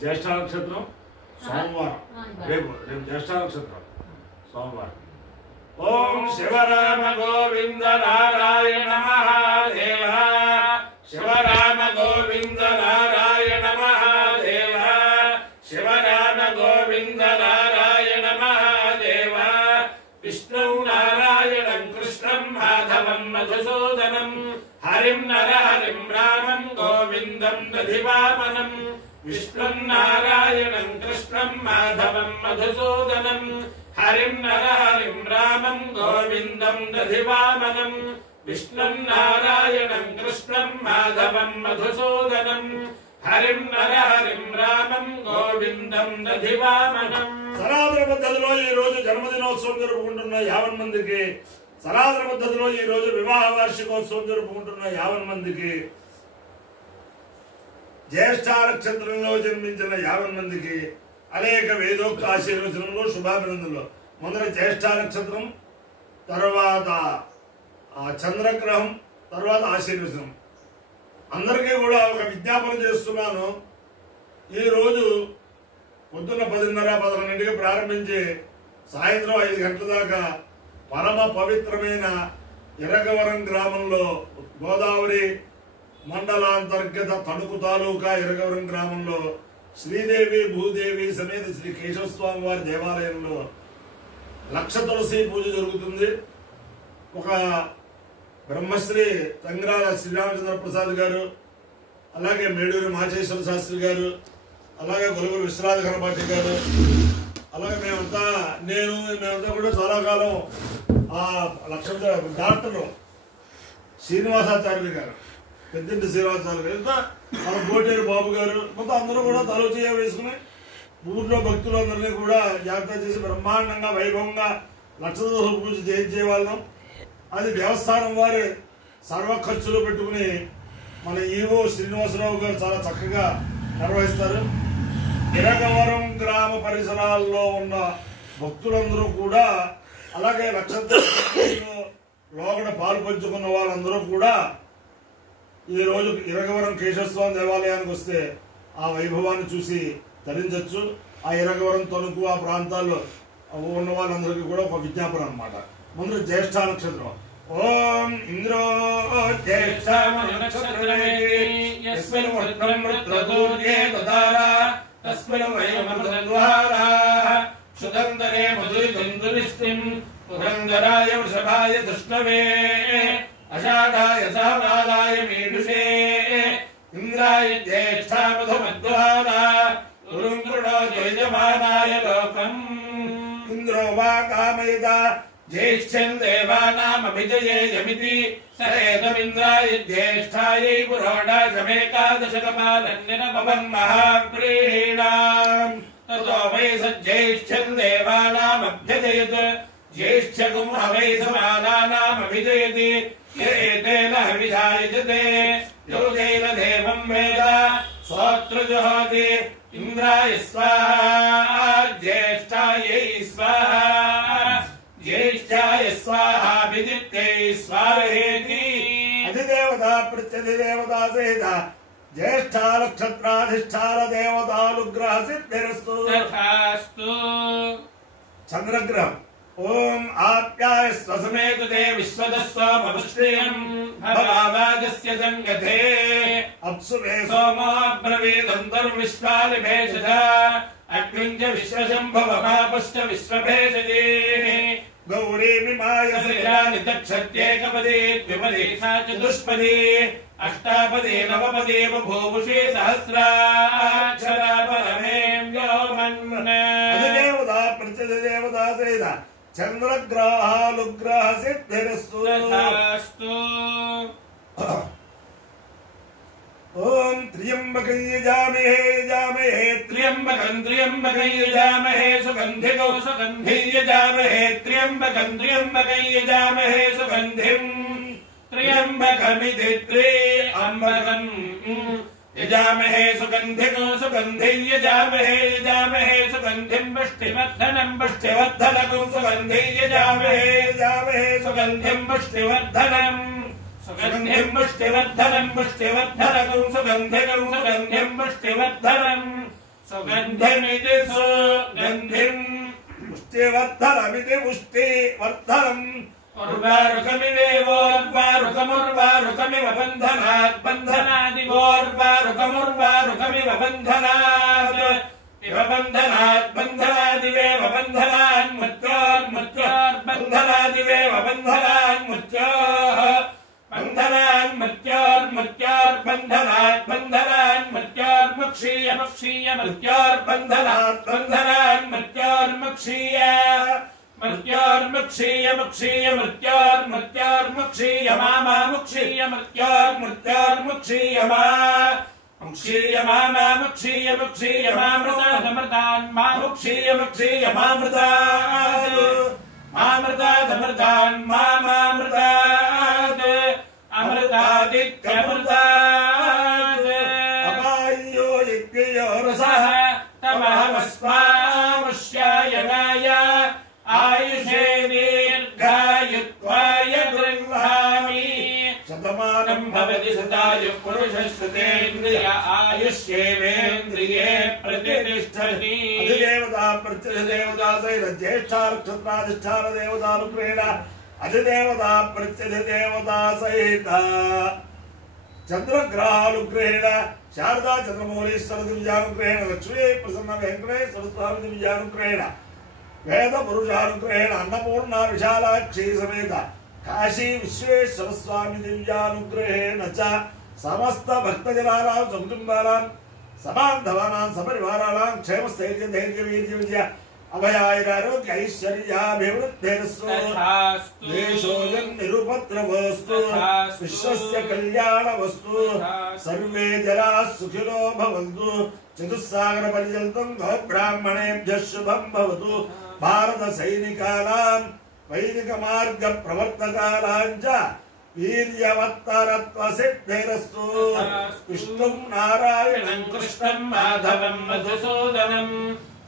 జ్యేష్ఠ నక్షత్రం సోమవారం, రేపు జ్యేష్ఠ నక్షత్రం సోమవారం. ఓం శివరామ గోవింద నారాయణ మహాదేవ, శివరామ గోవింద నారాయణ మహాదేవ, శివరామ గోవింద నారాయణ మహాదేవ. విష్ణు నారాయణం కృష్ణం మాధవం మధుసూదనం, హరిం నరహరిం రామం గోవిందం దధివామనం. విష్ణు నారాయణం కృష్ణం మాధవం మధుసూదనం, హరిం నరహరిం రామం గోవిందం దధివామనం. విష్ణు నారాయణం కృష్ణం మాధవం మధుసూదనం, హరిం నరహరిం రామం గోవిందం దధివామనం. సనాతన పద్ధతిలో ఈ రోజు జన్మదినోత్సవం జరుపుకుంటున్న 50 మందికి, సనాతన పద్ధతిలో ఈ రోజు వివాహ వార్షికోత్సవం జరుపుకుంటున్న 50 మందికి, జ్యేష్ఠ నక్షత్రంలో జన్మించిన 50 మందికి అనేక వేదోక్త ఆశీర్వచనంలో శుభాభినందనలు. మొదట జ్యేష్ఠ నక్షత్రం, తర్వాత చంద్రగ్రహం, తర్వాత ఆశీర్వచనం. అందరికీ కూడా ఒక విజ్ఞాపన చేస్తున్నాను. ఈరోజు పొద్దున్న 10:30-11 ప్రారంభించి సాయంత్రం 5 గంటల దాకా పరమ పవిత్రమైన ఇరగవరం గ్రామంలో, గోదావరి మండలాంతర్గత తణుకు తాలూకా ఇరగవరం గ్రామంలో శ్రీదేవి భూదేవి సమేత శ్రీ కేశవస్వామి వారి దేవాలయంలో 1,00,000 తులసి పూజ జరుగుతుంది. ఒక బ్రహ్మశ్రీ తంగరాల శ్రీరామచంద్ర ప్రసాద్ గారు, అలాగే మేడూరి మాచేశ్వర శాస్త్రి గారు, అలాగే గొలుగురు విశ్వనాథ గణపాటి గారు, అలాగే మేమంతా కూడా చాలా కాలం డాక్టర్ శ్రీనివాసాచార్యులు గారు, పెద్దంటి శ్రీనివాసాచార్యులు గారు, మన కోటేరు బాబు గారు, మొత్తం అందరూ కూడా తలోచయ వేసుకుని ఊర్లో భక్తులందరినీ కూడా జాగ్రత్త చేసి బ్రహ్మాండంగా వైభవంగా 1,00,000 పూజ చేయించేవాళ్ళం. అది దేవస్థానం వారి సర్వ ఖర్చులు పెట్టుకుని మన ఈవో శ్రీనివాసరావు గారు చాలా చక్కగా నిర్వహిస్తారు. ఇరగవరం గ్రామ పరిసరాల్లో ఉన్న భక్తులందరూ కూడా, అలాగే నక్షత్రంలో లోగడ పాలు పంచుకున్న వాళ్ళందరూ కూడా ఈ రోజు ఇరగవరం కేశవస్వామి దేవాలయానికి వస్తే ఆ వైభవాన్ని చూసి తరించచ్చు. ఆ ఇరగవరం తణుకు ఆ ప్రాంతాల్లో ఉన్న వాళ్ళందరికీ కూడా ఒక విజ్ఞాపన అన్నమాట. ముందు జ్యేష్ఠ నక్షత్రం. ఓం ఇంద్రో జ్యేష్ఠ సుగంధరే మధురిదురిష్టిం పురందరాయ వృషభాయ దుష్ణవే అషాఢాయ సహమాలాయ మీడుషే ఇంద్రాయ జ్యేష్ఠ మధుమధ్వాన గురుంకృణో యజమానాయ లోకం. ఇంద్రో వా కామయత జ్యేష్ఠం దేవానామభిజయేయమితి సరేదమింద్రాయ జ్యేష్ఠాయై పురోడాశమేకాదశకపాలన్యనపవన్ మహావ్రీణాం తతో వై సజ్యేష్ఠం దేవానామభ్యజయత్ జ్యేష్ఠగుం హవై సమానానామభిజయతి ఏతేన హవిషాయజతే యోగేన దేవం వేద స్తోత్రజుహోతి. ఇంద్రాయ స్వాహా జ్యేష్ఠాయై స్వాహా జ్యేష్ఠాయ స్వాహా విదిత్యై స్వాహేతి. అధిదేవత ప్రత్యధిదేవతా సహిత జ్యేష్ఠ నక్షత్రాధిష్టాన దేవతానుగ్రహ సిద్ధిరస్తు. చంద్రగ్రహం. ఓం ఆప్యాయ స్వసమేతుతే విశ్వదస్వామవశ్రేయం భవావాగస్య సంగతే అప్సుమే సోమో బ్రవీదంతర్విశ్వాని భేషజ అగ్నించ విశ్వశంభవమాపుష్ట విశ్వభేషజే గౌరీ మిమాయ శ్రీరాని దక్షత్యేకపదే ద్విపదే చతుష్పదే అష్టాపదే నవపదే బభూషే సహస్రాక్షరా పరమేం వ్యోమన్. అధిదేవతా ప్రత్యధిదేవతా సహిత చంద్రగ్రహానుగ్రహ సిద్ధిరస్తు. ఓం త్ర్యంబకం యజామహే యజామహే త్ర్యంబకం త్ర్యంబకం యజామహే సుగంధిగో సుగంధిం యజామహే త్ర్యంబకం త్ర్యంబకం యజామహే సుగంధిం త్ర్యంబకమితి త్ర్యంబకం యజామహే సుగంధిగో సుగంధిం యజామహే యజామహే సుగంధిం పుష్టివర్ధనం పుష్టివర్ధనకం సుగంధిం యజామహే యజామహే సుగంధిం పుష్టివర్ధనం సుగంధిం పుష్టివర్ధనం పుష్టివర్ధనకం సుగంధిగం సుగంధిం పుష్టివర్ధనం सुगन्धिमिति सुगन्धिम् पुष्टिवर्धनमिति पुष्टिवर्धनम् उर्वारुकमिवेवोर्वारुकमुर्वारुकमिव बन्धनात् बन्धनादिवोर्वारुकमुर्वारुकमिव बन्धनात् इव बन्धनात् बन्धनादिवेव बन्धनान्मत्योर्मत्योर्बन्धनादिवेव बन्धनान्मत्योः बन्धनान्मत्योर्मत्योर्बन्धनात् बन्धनान्मत्योर्मक्षीयमक्षीयमत्योर्बन्धनात् बन्धनान्मत्योर्मक्षीय मृत्योर्मक्षीयमक्षीयमृत्योर्मक्षीयमामुक्षीयमृत्योर्मृत्योर्मक्षीयमा मुक्षीयमामुक्षीयमक्षीयमामृतादमृतान् मामुक्षीयमक्षीयमामृतात् मामृतादमृतान् मामामृतात् अमृतादित्यमृतात् अपायो यज्ञयोरसः तमहमस्मामुष्यायनाय आयुषे दीर्घायुत्वाय गृह्णामि शतमानं भवति शतायुः पुरुषश्रुतेन्द्रिय आयुष्येवेन्द्रिये प्रतिष्ठति अधिदेवता प्रत्यधिदेवता सहित ज्येष्ठा नक्षत्राधिष्ठान देवतानुग्रहेण अधिदेवता प्रत्यधिदेवता सहित चंद्रग्रहानुग्रहेण शारदा चंद्रमौलीश्वर दिव्यानुग्रहेण लक्ष्मी प्रसन्न वेंकटेश्वर स्वामी दिव्यानुग्रहेण वेद पुरुषानुग्रहेण अन्नपूर्णा विशालाक्षी समेत काशी विश्वेश्वर स्वामी दिव्यानुग्रहेण च समस्त भक्तजनानां सकुटुम्बानां सबान्धवानां सपरिवाराणां क्षेमस्थैर्य धैर्य वीर्य विजय अभयारोग्य ऐश्वर्याभिवृद्धिरस्तु देशोऽयं निरुपद्रवस्तु विश्वस्य कल्याणमस्तु सर्वे जनाः सुखिनो भवन्तु चतुस्सागर पर्यन्तं गोब्राह्मणेभ्यः शुभं भवतु भारत सैनिकानां वैदिक मार्ग प्रवर्तकानां च वीर्यवत्तरत्व सिद्धिरस्तु विष्णुं नारायणं कृष्णं माधवं मधुसूदनं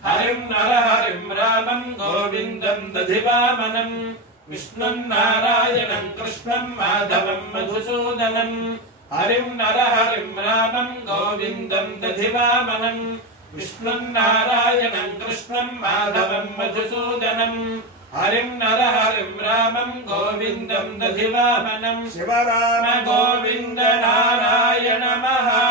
हरिं नरहरिं रामं गोविन्दं दधिवामनं विष्णुं नारायणं कृष्णं माधवं मधुसूदनं हरिं नरहरिं रामं गोविन्दं दधिवामनं विष्णुं नारायणं कृष्णं माधवं मधुसूदनं हरिं नरहरिं रामं गोविन्दं दधिवामनं शिवराम गोविन्द नारायण महा